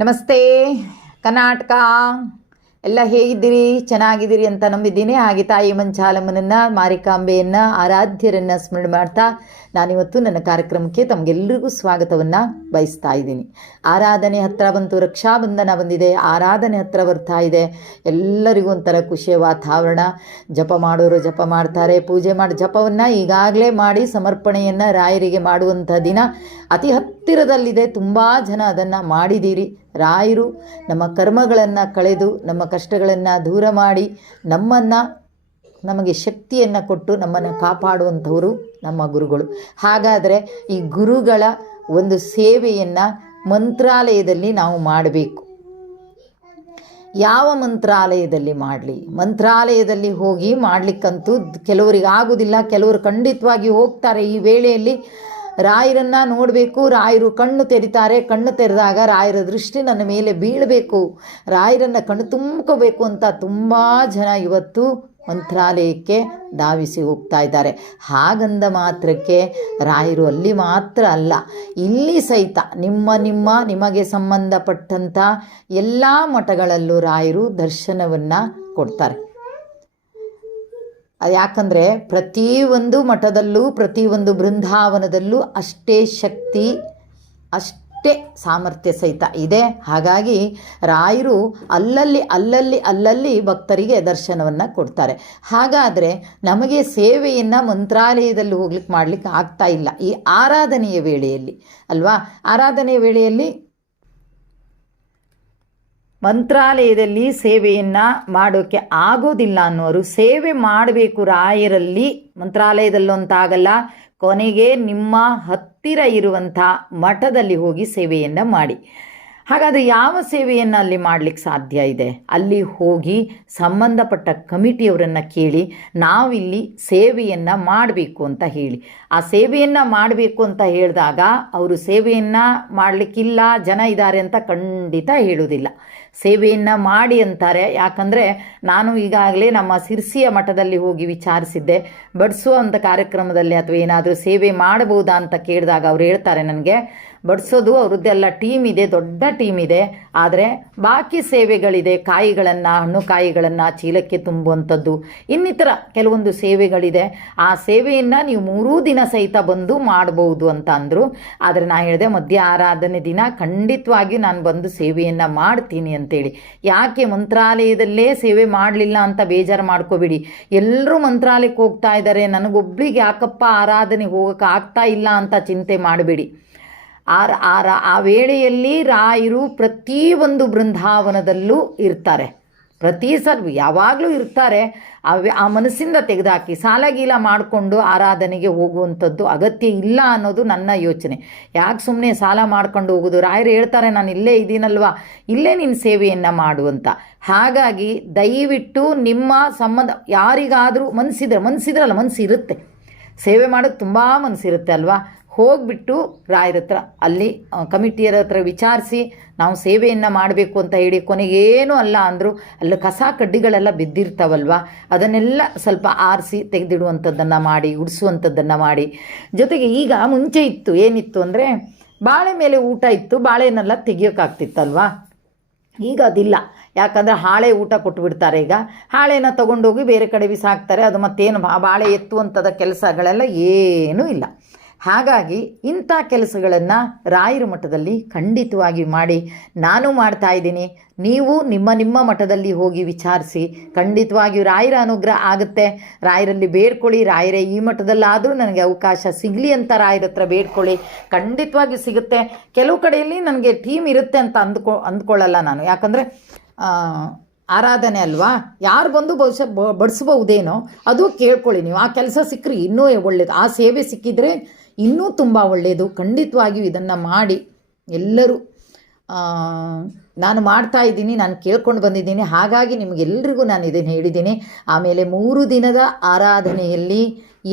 ನಮಸ್ತೆ ಕರ್ನಾಟಕ. ಎಲ್ಲ ಹೇಗಿದ್ದೀರಿ? ಚೆನ್ನಾಗಿದ್ದೀರಿ ಅಂತ ನಂಬಿದ್ದೀನಿ. ಹಾಗೆ ತಾಯಿ ಮಂಚಾಲಮ್ಮನನ್ನು, ಮಾರಿಕಾಂಬೆಯನ್ನು, ಆರಾಧ್ಯರನ್ನು ಸ್ಮರಣೆ ಮಾಡ್ತಾ ನಾನಿವತ್ತು ನನ್ನ ಕಾರ್ಯಕ್ರಮಕ್ಕೆ ತಮಗೆಲ್ಲರಿಗೂ ಸ್ವಾಗತವನ್ನು ಬಯಸ್ತಾ ಇದ್ದೀನಿ. ಆರಾಧನೆ ಹತ್ತಿರ ಬಂತು, ರಕ್ಷಾಬಂಧನ ಬಂದಿದೆ, ಆರಾಧನೆ ಹತ್ತಿರ ಬರ್ತಾ ಇದೆ. ಎಲ್ಲರಿಗೂ ಒಂಥರ ಖುಷಿಯ ವಾತಾವರಣ. ಜಪ ಮಾಡೋರು ಜಪ ಮಾಡ್ತಾರೆ, ಪೂಜೆ ಮಾಡಿ ಜಪವನ್ನು ಈಗಾಗಲೇ ಮಾಡಿ ಸಮರ್ಪಣೆಯನ್ನು ರಾಯರಿಗೆ ಮಾಡುವಂಥ ದಿನ ಅತಿ ಹತ್ತಿರದಲ್ಲಿದೆ. ತುಂಬ ಜನ ಅದನ್ನು ಮಾಡಿದ್ದೀರಿ. ರಾಯರು ನಮ್ಮ ಕರ್ಮಗಳನ್ನು ಕಳೆದು ನಮ್ಮ ಕಷ್ಟಗಳನ್ನು ದೂರ ಮಾಡಿ ನಮಗೆ ಶಕ್ತಿಯನ್ನು ಕೊಟ್ಟು ನಮ್ಮನ್ನು ಕಾಪಾಡುವಂಥವರು ನಮ್ಮ ಗುರುಗಳು. ಹಾಗಾದರೆ ಈ ಗುರುಗಳ ಒಂದು ಸೇವೆಯನ್ನು ಮಂತ್ರಾಲಯದಲ್ಲಿ ನಾವು ಮಾಡಬೇಕು. ಯಾವ ಮಂತ್ರಾಲಯದಲ್ಲಿ ಮಾಡಲಿ? ಮಂತ್ರಾಲಯದಲ್ಲಿ ಹೋಗಿ ಮಾಡಲಿಕ್ಕಂತೂ ಕೆಲವರಿಗೆ ಆಗೋದಿಲ್ಲ. ಕೆಲವರು ಖಂಡಿತವಾಗಿ ಹೋಗ್ತಾರೆ. ಈ ವೇಳೆಯಲ್ಲಿ ರಾಯರನ್ನು ನೋಡಬೇಕು. ರಾಯರು ಕಣ್ಣು ತೆರಿತಾರೆ. ಕಣ್ಣು ತೆರೆದಾಗ ರಾಯರ ದೃಷ್ಟಿ ನನ್ನ ಮೇಲೆ ಬೀಳಬೇಕು, ರಾಯರನ್ನು ಕಣ್ಣು ತುಂಬ್ಕೋಬೇಕು ಅಂತ ತುಂಬ ಜನ ಇವತ್ತು ಮಂತ್ರಾಲಯಕ್ಕೆ ಧಾವಿಸಿ ಹೋಗ್ತಾ ಇದ್ದಾರೆ. ಹಾಗಂದ ಮಾತ್ರಕ್ಕೆ ರಾಯರು ಅಲ್ಲಿ ಮಾತ್ರ ಅಲ್ಲ, ಇಲ್ಲಿ ಸಹಿತ ನಿಮಗೆ ಸಂಬಂಧಪಟ್ಟಂಥ ಎಲ್ಲ ಮಠಗಳಲ್ಲೂ ರಾಯರು ದರ್ಶನವನ್ನು ಕೊಡ್ತಾರೆ. ಯಾಕಂದರೆ ಪ್ರತಿಯೊಂದು ಮಠದಲ್ಲೂ ಪ್ರತಿಯೊಂದು ಬೃಂದಾವನದಲ್ಲೂ ಅಷ್ಟೇ ಶಕ್ತಿ, ಅಷ್ಟೇ ಸಾಮರ್ಥ್ಯ ಸಹಿತ ಇದೆ. ಹಾಗಾಗಿ ರಾಯರು ಅಲ್ಲಲ್ಲಿ ಭಕ್ತರಿಗೆ ದರ್ಶನವನ್ನು ಕೊಡ್ತಾರೆ. ಹಾಗಾದರೆ ನಮಗೆ ಸೇವೆಯನ್ನು ಮಂತ್ರಾಲಯದಲ್ಲಿ ಮಾಡಲಿಕ್ಕೆ ಆಗ್ತಾ ಇಲ್ಲ ಈ ಆರಾಧನೆಯ ವೇಳೆಯಲ್ಲಿ ಅಲ್ವಾ? ಆರಾಧನೆಯ ವೇಳೆಯಲ್ಲಿ ಮಂತ್ರಾಲಯದಲ್ಲಿ ಸೇವೆಯನ್ನು ಮಾಡೋಕ್ಕೆ ಆಗೋದಿಲ್ಲ ಅನ್ನೋರು ಸೇವೆ ಮಾಡಬೇಕು ರಾಯರಲ್ಲಿ. ಮಂತ್ರಾಲಯದಲ್ಲೂ ಅಂತಾಗಲ್ಲ, ಕೊನೆಗೆ ನಿಮ್ಮ ಹತ್ತಿರ ಇರುವಂಥ ಮಠದಲ್ಲಿ ಹೋಗಿ ಸೇವೆಯನ್ನು ಮಾಡಿ. ಹಾಗಾದರೆ ಯಾವ ಸೇವೆಯನ್ನು ಅಲ್ಲಿ ಮಾಡಲಿಕ್ಕೆ ಸಾಧ್ಯ ಇದೆ? ಅಲ್ಲಿ ಹೋಗಿ ಸಂಬಂಧಪಟ್ಟ ಕಮಿಟಿಯವರನ್ನು ಕೇಳಿ ನಾವಿಲ್ಲಿ ಸೇವೆಯನ್ನು ಮಾಡಬೇಕು ಅಂತ ಹೇಳಿ. ಆ ಸೇವೆಯನ್ನು ಮಾಡಬೇಕು ಅಂತ ಹೇಳಿದಾಗ ಅವರು ಸೇವೆಯನ್ನು ಮಾಡಲಿಕ್ಕಿಲ್ಲ, ಜನ ಇದ್ದಾರೆ ಅಂತ ಖಂಡಿತ ಹೇಳೋದಿಲ್ಲ. ಸೇವೆಯನ್ನು ಮಾಡಿ ಅಂತಾರೆ. ಯಾಕಂದರೆ ನಾನು ಈಗಾಗಲೇ ನಮ್ಮ ಸಿರ್ಸಿಯ ಮಠದಲ್ಲಿ ಹೋಗಿ ವಿಚಾರಿಸಿದ್ದೆ. ಬಡಿಸುವಂಥ ಕಾರ್ಯಕ್ರಮದಲ್ಲಿ ಅಥವಾ ಏನಾದರೂ ಸೇವೆ ಮಾಡಬಹುದಾ ಅಂತ ಕೇಳಿದಾಗ ಅವ್ರು ಹೇಳ್ತಾರೆ, ನನಗೆ ಬಡಿಸೋದು ಅವ್ರದ್ದೆಲ್ಲ ಟೀಮ್ ಇದೆ, ದೊಡ್ಡ ಟೀಮ್ ಇದೆ, ಆದರೆ ಬಾಕಿ ಸೇವೆಗಳಿದೆ, ಹಣ್ಣು ಕಾಯಿಗಳನ್ನು ಚೀಲಕ್ಕೆ ತುಂಬುವಂಥದ್ದು, ಇನ್ನಿತರ ಕೆಲವೊಂದು ಸೇವೆಗಳಿದೆ. ಆ ಸೇವೆಯನ್ನು ನೀವು 3 ದಿನ ಸಹಿತ ಬಂದು ಮಾಡ್ಬೋದು ಅಂತ ಅಂದರು. ಆದರೆ ನಾನು ಹೇಳಿದೆ, ಮಧ್ಯ ಆರಾಧನೆ ದಿನ ಖಂಡಿತವಾಗಿಯೂ ನಾನು ಬಂದು ಸೇವೆಯನ್ನು ಮಾಡ್ತೀನಿ ಅಂತೇಳಿ. ಯಾಕೆ ಮಂತ್ರಾಲಯದಲ್ಲೇ ಸೇವೆ ಮಾಡಲಿಲ್ಲ ಅಂತ ಬೇಜಾರು ಮಾಡ್ಕೋಬೇಡಿ. ಎಲ್ಲರೂ ಮಂತ್ರಾಲಯಕ್ಕೆ ಹೋಗ್ತಾ ಇದ್ದಾರೆ, ನನಗೊಬ್ಳಿಗೆ ಯಾಕಪ್ಪ ಆರಾಧನೆಗೆ ಹೋಗೋಕೆ ಆಗ್ತಾ ಇಲ್ಲ ಅಂತ ಚಿಂತೆ ಮಾಡಬೇಡಿ. ಆ ವೇಳೆಯಲ್ಲಿ ರಾಯರು ಪ್ರತಿಯೊಂದು ಬೃಂದಾವನದಲ್ಲೂ ಇರ್ತಾರೆ. ಯಾವಾಗಲೂ ಇರ್ತಾರೆ. ಆ ಮನಸ್ಸಿಂದ ತೆಗೆದುಹಾಕಿ ಸಾಲಗೀಲ ಮಾಡಿಕೊಂಡು ಆರಾಧನೆಗೆ ಹೋಗುವಂಥದ್ದು ಅಗತ್ಯ ಇಲ್ಲ ಅನ್ನೋದು ನನ್ನ ಯೋಚನೆ. ಯಾಕೆ ಸುಮ್ಮನೆ ಸಾಲ ಮಾಡ್ಕೊಂಡು ಹೋಗೋದು? ರಾಯರು ಹೇಳ್ತಾರೆ, ನಾನು ಇಲ್ಲೇ ಇದ್ದೀನಲ್ವಾ, ಇಲ್ಲೇ ನಿನ್ನ ಸೇವೆಯನ್ನು ಮಾಡುವಂತ. ಹಾಗಾಗಿ ದಯವಿಟ್ಟು ನಿಮ್ಮ ಸಂಬಂಧ ಯಾರಿಗಾದರೂ ಮನಸ್ಸಿರುತ್ತೆ, ಸೇವೆ ಮಾಡೋಕ್ಕೆ ತುಂಬ ಮನಸ್ಸಿರುತ್ತೆ ಅಲ್ವಾ, ಹೋಗಿಬಿಟ್ಟು ರಾಯರ ಹತ್ರ ಅಲ್ಲಿ ಕಮಿಟಿಯರ ಹತ್ರ ವಿಚಾರಿಸಿ ನಾವು ಸೇವೆಯನ್ನು ಮಾಡಬೇಕು ಅಂತ ಹೇಳಿ. ಕೊನೆಗೇನೂ ಅಲ್ಲ ಅಂದರು, ಅಲ್ಲಿ ಕಸ ಕಡ್ಡಿಗಳೆಲ್ಲ ಬಿದ್ದಿರ್ತಾವಲ್ವ, ಅದನ್ನೆಲ್ಲ ಸ್ವಲ್ಪ ಆರಿಸಿ ತೆಗೆದಿಡುವಂಥದ್ದನ್ನು ಮಾಡಿ, ಉಡಿಸುವಂಥದ್ದನ್ನು ಮಾಡಿ. ಜೊತೆಗೆ ಈಗ ಮುಂಚೆ ಏನಿತ್ತು ಅಂದರೆ ಬಾಳೆ ಮೇಲೆ ಊಟ ಇತ್ತು, ಬಾಳೆನೆಲ್ಲ ತೆಗಿಯೋಕ್ಕಾಗ್ತಿತ್ತಲ್ವ. ಈಗ ಅದಿಲ್ಲ. ಯಾಕಂದರೆ ಹಾಳೆ ಊಟ ಕೊಟ್ಟುಬಿಡ್ತಾರೆ. ಈಗ ಹಾಳೆನ ತೊಗೊಂಡೋಗಿ ಬೇರೆ ಕಡೆ ಬಿಸಾಕ್ತಾರೆ. ಅದು ಮತ್ತೇನು ಬಾಳೆ ಎತ್ತುವಂಥದ್ದು ಕೆಲಸಗಳೆಲ್ಲ ಏನೂ ಇಲ್ಲ. ಹಾಗಾಗಿ ಇಂಥ ಕೆಲಸಗಳನ್ನು ರಾಯರ ಮಠದಲ್ಲಿ ಖಂಡಿತವಾಗಿ ಮಾಡಿ. ನಾನು ಮಾಡ್ತಾ ಇದ್ದೀನಿ. ನೀವು ನಿಮ್ಮ ಮಠದಲ್ಲಿ ಹೋಗಿ ವಿಚಾರಿಸಿ. ಖಂಡಿತವಾಗಿಯೂ ರಾಯರ ಅನುಗ್ರಹ ಆಗುತ್ತೆ. ರಾಯರಲ್ಲಿ ಬೇಡ್ಕೊಳ್ಳಿ, ರಾಯರೇ ಈ ಮಠದಲ್ಲಾದರೂ ನನಗೆ ಅವಕಾಶ ಸಿಗಲಿ ಅಂತ ರಾಯರ ಹತ್ರ ಬೇಡ್ಕೊಳ್ಳಿ. ಖಂಡಿತವಾಗಿ ಸಿಗುತ್ತೆ. ಕೆಲವು ಕಡೆಯಲ್ಲಿ ನನಗೆ ಟೀಮ್ ಇರುತ್ತೆ ಅಂತ ಅಂದ್ಕೊಳ್ಳಲ್ಲ ನಾನು. ಯಾಕಂದರೆ ಆರಾಧನೆ ಅಲ್ವಾ, ಯಾರು ಬಂದು ಬಹುಶಃ ಬಡಿಸ್ಬಹುದೇನೋ, ಅದು ಕೇಳ್ಕೊಳ್ಳಿ ನೀವು. ಆ ಕೆಲಸ ಸಿಕ್ಕರೆ ಇನ್ನೂ ಒಳ್ಳೆಯದು. ಆ ಸೇವೆ ಸಿಕ್ಕಿದರೆ ಇನ್ನೂ ತುಂಬ ಒಳ್ಳೆಯದು. ಖಂಡಿತವಾಗಿಯೂ ಇದನ್ನು ಮಾಡಿ ಎಲ್ಲರೂ. ನಾನು ಮಾಡ್ತಾ ಇದ್ದೀನಿ, ನಾನು ಕೇಳ್ಕೊಂಡು ಬಂದಿದ್ದೀನಿ. ಹಾಗಾಗಿ ನಿಮಗೆಲ್ಲರಿಗೂ ನಾನು ಇದನ್ನು ಹೇಳಿದ್ದೀನಿ. ಆಮೇಲೆ 3 ದಿನದ ಆರಾಧನೆಯಲ್ಲಿ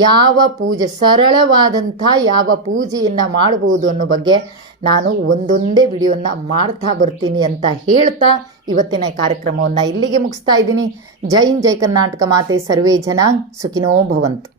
ಯಾವ ಪೂಜೆ, ಸರಳವಾದಂಥ ಯಾವ ಪೂಜೆಯನ್ನು ಮಾಡ್ಬೋದು ಅನ್ನೋ ಬಗ್ಗೆ ನಾನು ಒಂದೊಂದೇ ವಿಡಿಯೋನ ಮಾಡ್ತಾ ಬರ್ತೀನಿ ಅಂತ ಹೇಳ್ತಾ ಇವತ್ತಿನ ಕಾರ್ಯಕ್ರಮವನ್ನು ಇಲ್ಲಿಗೆ ಮುಗಿಸ್ತಾ ಇದ್ದೀನಿ. ಜೈ ಹಿಂದ್, ಜೈ ಕರ್ನಾಟಕ ಮಾತೆ, ಸರ್ವೇ ಜನ ಸುಖಿನೋ ಭವಂತು.